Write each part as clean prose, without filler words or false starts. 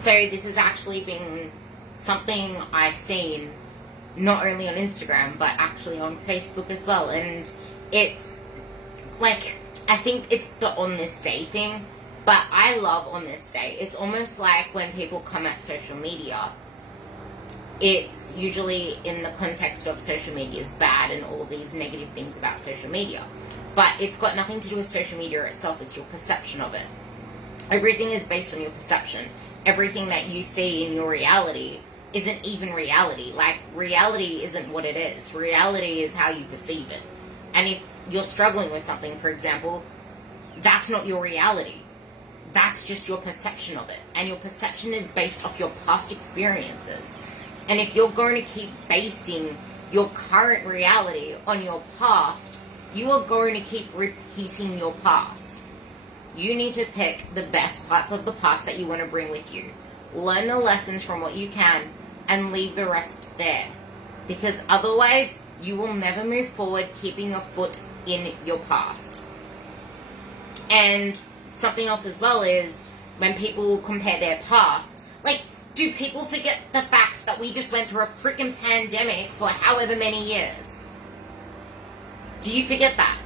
So this has actually been something I've seen not only on Instagram, but actually on Facebook as well. And it's like, I think it's the on this day thing, but I love on this day. It's almost like when people come at social media, it's usually in the context of social media is bad and all of these negative things about social media. But it's got nothing to do with social media itself, it's your perception of it. Everything is based on your perception. Everything that you see in your reality isn't even reality. Like, reality isn't what it is. Reality is how you perceive it. And if you're struggling with something, for example, that's not your reality. That's just your perception of it. And your perception is based off your past experiences. And if you're going to keep basing your current reality on your past, you are going to keep repeating your past. You need to pick the best parts of the past that you want to bring with you. Learn the lessons from what you can and leave the rest there. Because otherwise, you will never move forward keeping a foot in your past. And something else as well is when people compare their past, like, do people forget the fact that we just went through a freaking pandemic for however many years? Do you forget that?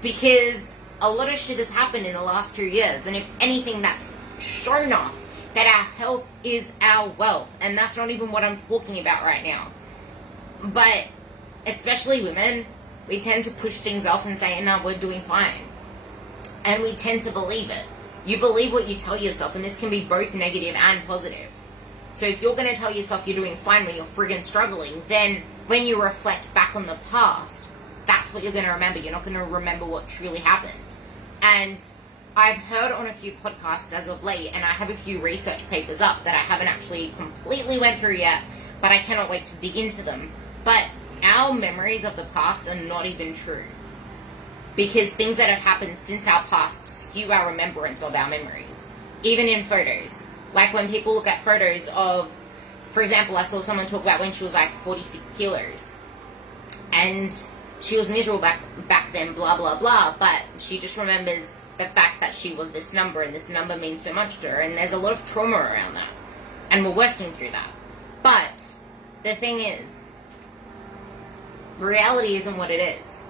Because a lot of shit has happened in the last 2 years, and if anything, that's shown us that our health is our wealth, and that's not even what I'm talking about right now. But especially women, we tend to push things off and say, no, we're doing fine. And we tend to believe it. You believe what you tell yourself, and this can be both negative and positive. So if you're going to tell yourself you're doing fine when you're friggin' struggling, then when you reflect back on the past, that's what you're going to remember. You're not going to remember what truly happened. And I've heard on a few podcasts as of late, and I have a few research papers up that I haven't actually completely went through yet, but I cannot wait to dig into them. But our memories of the past are not even true. Because things that have happened since our past skew our remembrance of our memories. Even in photos. Like when people look at photos of, for example, I saw someone talk about when she was like 46 kilos. And she was miserable back then, blah, blah, blah. But she just remembers the fact that she was this number, and this number means so much to her. And there's a lot of trauma around that. And we're working through that. But the thing is, reality isn't what it is.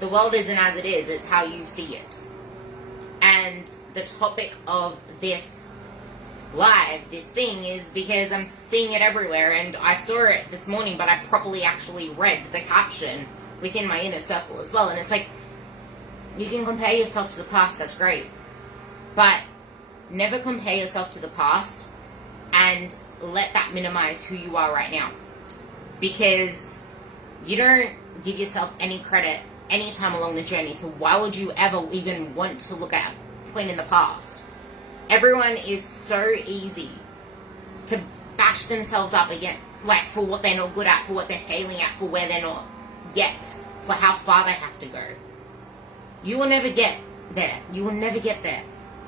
The world isn't as it is, it's how you see it. And the topic of this live, this thing, is because I'm seeing it everywhere, and I saw it this morning, but I properly actually read the caption within my inner circle as well. And it's like, you can compare yourself to the past, that's great. But never compare yourself to the past and let that minimize who you are right now. Because you don't give yourself any credit any time along the journey, so why would you ever even want to look at a point in the past? Everyone is so easy to bash themselves up again, like for what they're not good at, for what they're failing at, for where they're not yet, for how far they have to go. You will never get there. You will never get there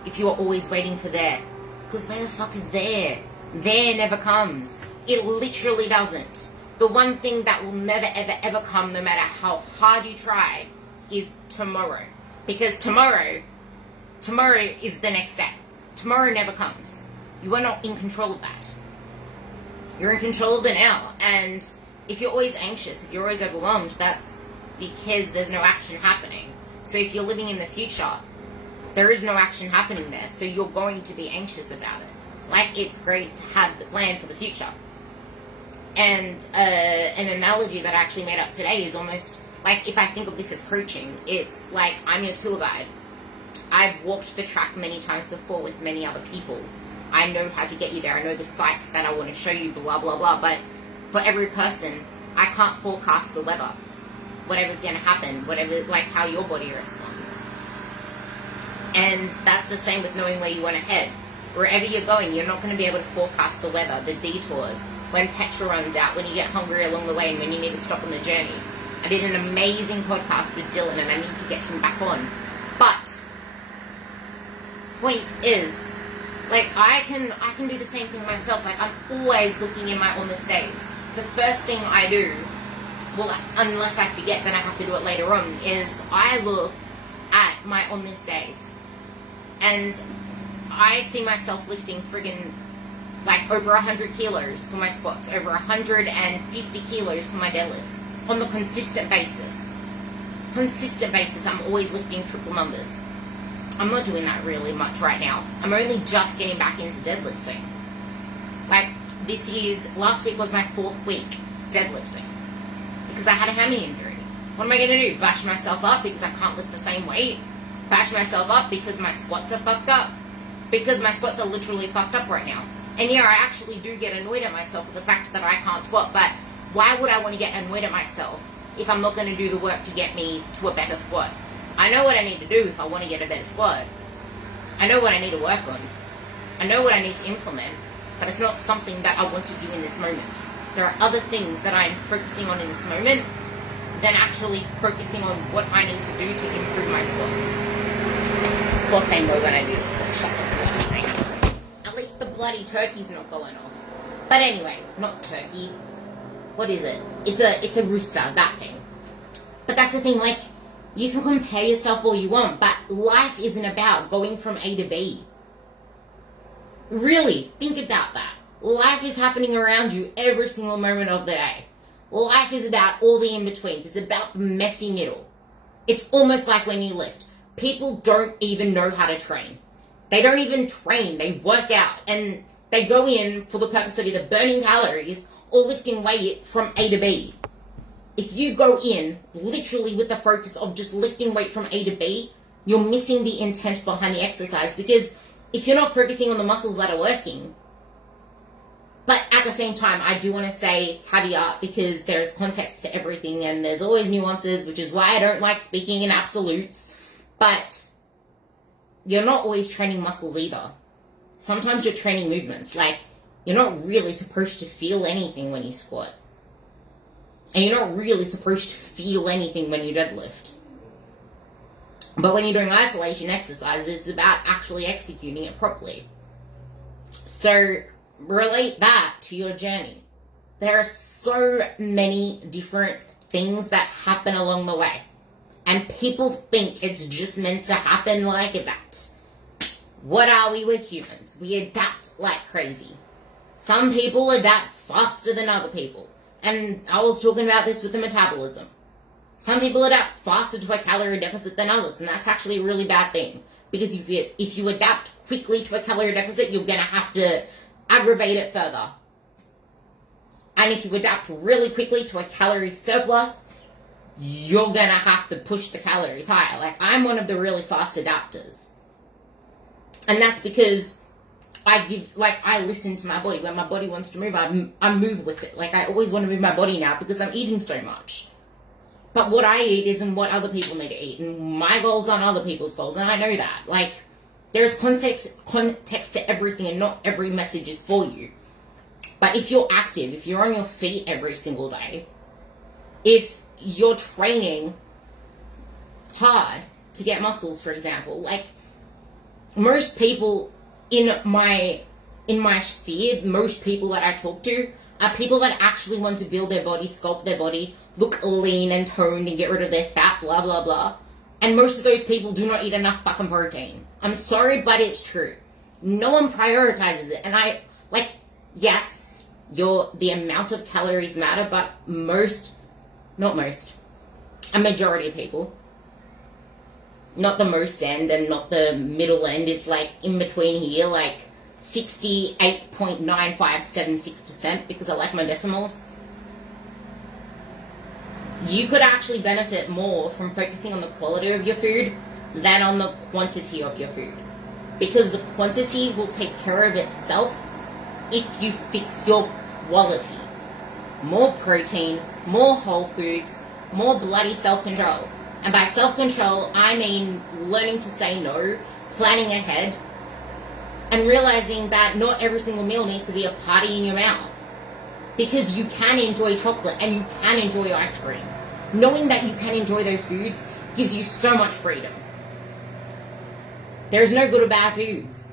if you are always waiting for there. Because where the fuck is there? There never comes. It literally doesn't. The one thing that will never, ever, ever come, no matter how hard you try, is tomorrow. Because tomorrow is the next day. Tomorrow never comes. You are not in control of that. You're in control of the now. And if you're always anxious, if you're always overwhelmed, that's because there's no action happening. So if you're living in the future, there is no action happening there. So you're going to be anxious about it. Like, it's great to have the plan for the future. And an analogy that I actually made up today is almost like, if I think of this as coaching, it's like I'm your tour guide. I've walked the track many times before with many other people. I know how to get you there. I know the sites that I want to show you, blah, blah, blah. But for every person, I can't forecast the weather. Whatever's going to happen, whatever, like how your body responds. And that's the same with knowing where you want to head. Wherever you're going, you're not going to be able to forecast the weather, the detours, when petrol runs out, when you get hungry along the way, and when you need to stop on the journey. I did an amazing podcast with Dylan, and I need to get him back on. But point is, like, I can do the same thing myself. Like, I'm always looking in my on this days. The first thing I do, well, unless I forget, then I have to do it later on, is I look at my on this days. And I see myself lifting friggin' like over 100 kilos for my squats, over 150 kilos for my deadlifts on the consistent basis. I'm always lifting triple numbers. I'm not doing that really much right now. I'm only just getting back into deadlifting. Like, last week was my 4th week deadlifting because I had a hammy injury. What am I going to do? Bash myself up because I can't lift the same weight? Bash myself up because my squats are fucked up? Because my squats are literally fucked up right now. And yeah, I actually do get annoyed at myself for the fact that I can't squat, but why would I want to get annoyed at myself if I'm not going to do the work to get me to a better squat? I know what I need to do if I want to get a better squat. I know what I need to work on. I know what I need to implement, but it's not something that I want to do in this moment. There are other things that I'm focusing on in this moment than actually focusing on what I need to do to improve my squat. Of course they know when I do this, like, shut the bloody thing. At least the bloody turkey's not going off. But anyway, not turkey. What is it? It's a rooster, that thing. But that's the thing, like, you can compare yourself all you want, but life isn't about going from A to B. Really, think about that. Life is happening around you every single moment of the day. Life is about all the in-betweens. It's about the messy middle. It's almost like when you lift. People don't even know how to train. They don't even train. They work out. And they go in for the purpose of either burning calories or lifting weight from A to B. If you go in literally with the focus of just lifting weight from A to B, you're missing the intent behind the exercise, because if you're not focusing on the muscles that are working. But at the same time, I do want to say caveat, because there's context to everything and there's always nuances, which is why I don't like speaking in absolutes. But you're not always training muscles either. Sometimes you're training movements. Like, you're not really supposed to feel anything when you squat. And you're not really supposed to feel anything when you deadlift. But when you're doing isolation exercises, it's about actually executing it properly. So, relate that to your journey. There are so many different things that happen along the way. And people think it's just meant to happen like that. What are we with humans? We adapt like crazy. Some people adapt faster than other people. And I was talking about this with the metabolism. Some people adapt faster to a calorie deficit than others, and that's actually a really bad thing. Because if you adapt quickly to a calorie deficit, you're going to have to aggravate it further. And if you adapt really quickly to a calorie surplus, you're going to have to push the calories higher. Like, I'm one of the really fast adapters. And that's because I listen to my body. When my body wants to move, I move with it. Like, I always want to move my body now because I'm eating so much. But what I eat isn't what other people need to eat. And my goals aren't other people's goals. And I know that. Like, there's context to everything, and not every message is for you. But if you're active, if you're on your feet every single day, if you're training hard to get muscles, for example, like, most people in my sphere, most people that I talk to are people that actually want to build their body, sculpt their body, look lean and toned and get rid of their fat, blah, blah, blah. And most of those people do not eat enough fucking protein. I'm sorry, but it's true. No one prioritizes it. And yes, the amount of calories matter, but a majority of people, not the most end and not the middle end, it's like in between here, like 68.9576%, because I like my decimals. You could actually benefit more from focusing on the quality of your food than on the quantity of your food. Because the quantity will take care of itself if you fix your quality. More protein, more whole foods, more bloody self-control. And by self-control, I mean learning to say no, planning ahead, and realizing that not every single meal needs to be a party in your mouth. Because you can enjoy chocolate and you can enjoy ice cream. Knowing that you can enjoy those foods gives you so much freedom. There's no good or bad foods.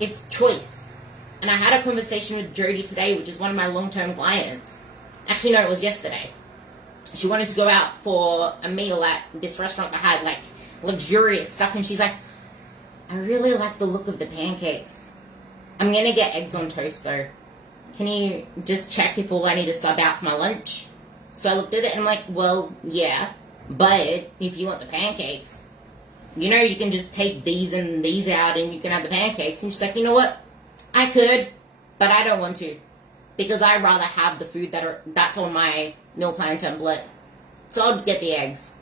It's choice. And I had a conversation with Jody today, which is one of my long-term clients. Actually, no, it was yesterday. She wanted to go out for a meal at this restaurant that had, like, luxurious stuff. And she's like, I really like the look of the pancakes. I'm going to get eggs on toast though. Can you just check if all I need to sub out's my lunch? So I looked at it and I'm like, well, yeah. But if you want the pancakes, you know, you can just take these and these out and you can have the pancakes. And she's like, you know what? I could, but I don't want to. Because I'd rather have the food that's on my meal plan template. So I'll just get the eggs.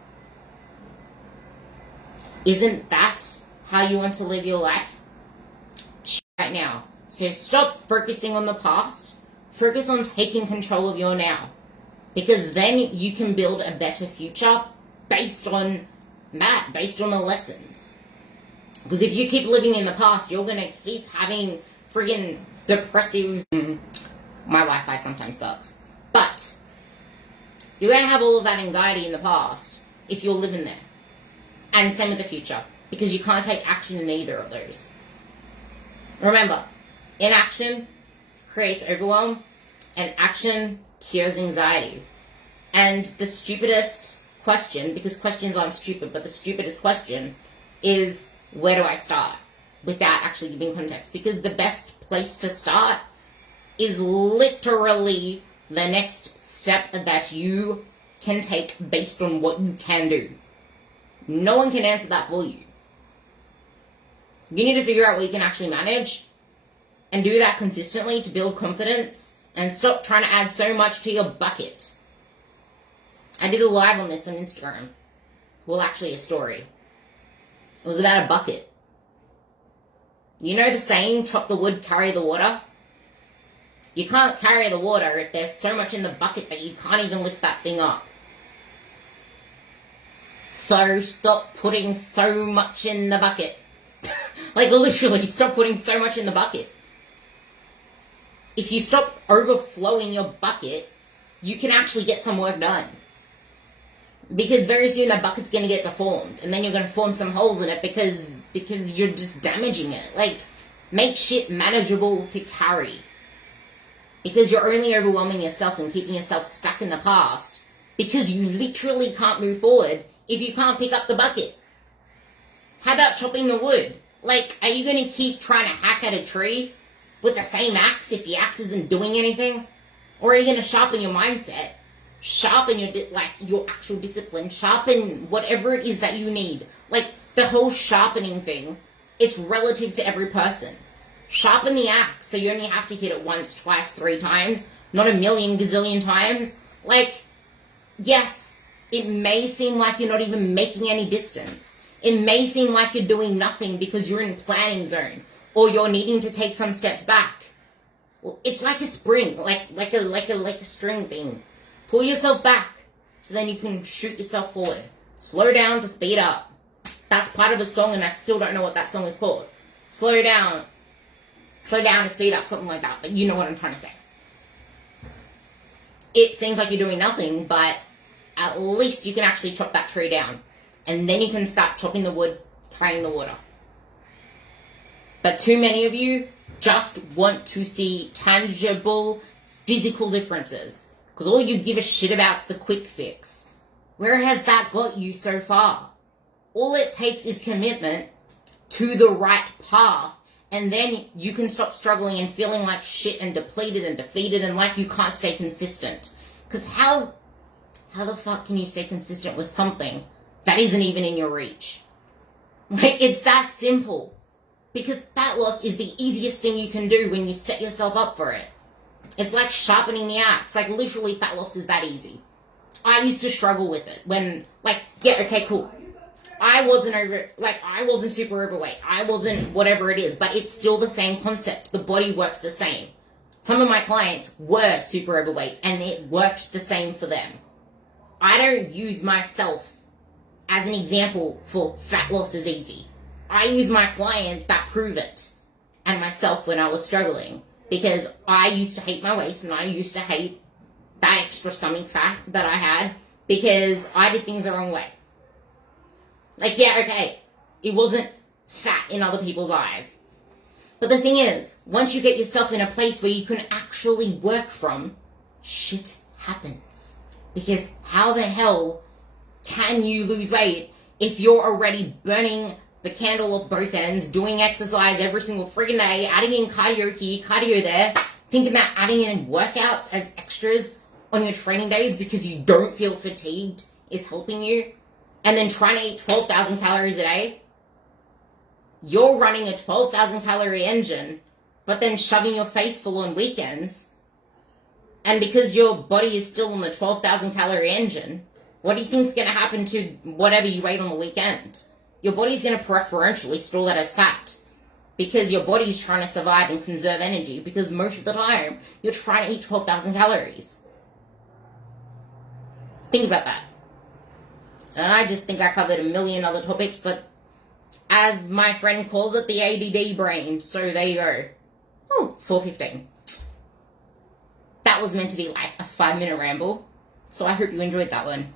Isn't that how you want to live your life? Right now. So stop focusing on the past. Focus on taking control of your now. Because then you can build a better future based on that, based on the lessons. Because if you keep living in the past, you're going to keep having friggin' depressive... My Wi-Fi sometimes sucks. But you're going to have all of that anxiety in the past if you're living there. And same with the future. Because you can't take action in either of those. Remember, inaction creates overwhelm, and action cures anxiety. And the stupidest question, because questions aren't stupid, but the stupidest question is, where do I start? Without actually giving context. Because the best place to start is literally the next step that you can take based on what you can do. No one can answer that for you. You need to figure out what you can actually manage and do that consistently to build confidence and stop trying to add so much to your bucket. I did a live on this on Instagram. Well, actually a story. It was about a bucket. You know the saying, chop the wood, carry the water? You can't carry the water if there's so much in the bucket that you can't even lift that thing up. So stop putting so much in the bucket. Like literally, stop putting so much in the bucket. If you stop overflowing your bucket, you can actually get some work done. Because very soon that bucket's going to get deformed. And then you're going to form some holes in it because you're just damaging it. Like, make shit manageable to carry. Because you're only overwhelming yourself and keeping yourself stuck in the past. Because you literally can't move forward if you can't pick up the bucket. How about chopping the wood? Like, are you going to keep trying to hack at a tree with the same axe if the axe isn't doing anything? Or are you going to sharpen your mindset? Sharpen your actual discipline. Sharpen whatever it is that you need. Like, the whole sharpening thing, it's relative to every person. Sharpen the axe so you only have to hit it once, twice, 3 times, not a million gazillion times. Like, yes, it may seem like you're not even making any distance. It may seem like you're doing nothing because you're in planning zone or you're needing to take some steps back. Well, it's like a spring, like a string thing. Pull yourself back so then you can shoot yourself forward. Slow down to speed up. That's part of a song and I still don't know what that song is called. Slow down to speed up, something like that. But you know what I'm trying to say. It seems like you're doing nothing, but at least you can actually chop that tree down. And then you can start chopping the wood, carrying the water. But too many of you just want to see tangible, physical differences. Because all you give a shit about is the quick fix. Where has that got you so far? All it takes is commitment to the right path. And then you can stop struggling and feeling like shit and depleted and defeated and like you can't stay consistent. Because how the fuck can you stay consistent with something that isn't even in your reach? Like, it's that simple. Because fat loss is the easiest thing you can do when you set yourself up for it. It's like sharpening the axe. Like, literally, fat loss is that easy. I used to struggle with it when, like, yeah, okay, cool. I wasn't super overweight. I wasn't whatever it is, but it's still the same concept. The body works the same. Some of my clients were super overweight, and it worked the same for them. I don't use myself as an example for fat loss is easy. I use my clients that prove it, and myself when I was struggling. Because I used to hate my waist, and I used to hate that extra stomach fat that I had, because I did things the wrong way. Like, yeah, okay, it wasn't fat in other people's eyes. But the thing is, once you get yourself in a place where you can actually work from, shit happens. Because how the hell can you lose weight if you're already burning the candle at both ends, doing exercise every single friggin' day, adding in cardio here, cardio there, thinking about adding in workouts as extras on your training days because you don't feel fatigued is helping you, and then trying to eat 12,000 calories a day, you're running a 12,000 calorie engine, but then shoving your face full on weekends, and because your body is still on the 12,000 calorie engine, what do you think is going to happen to whatever you ate on the weekend? Your body's going to preferentially store that as fat because your body's trying to survive and conserve energy because most of the time you're trying to eat 12,000 calories. Think about that. And I just think I covered a million other topics, but as my friend calls it, the ADD brain. So there you go. Oh, it's 4:15. That was meant to be like a 5-minute ramble. So I hope you enjoyed that one.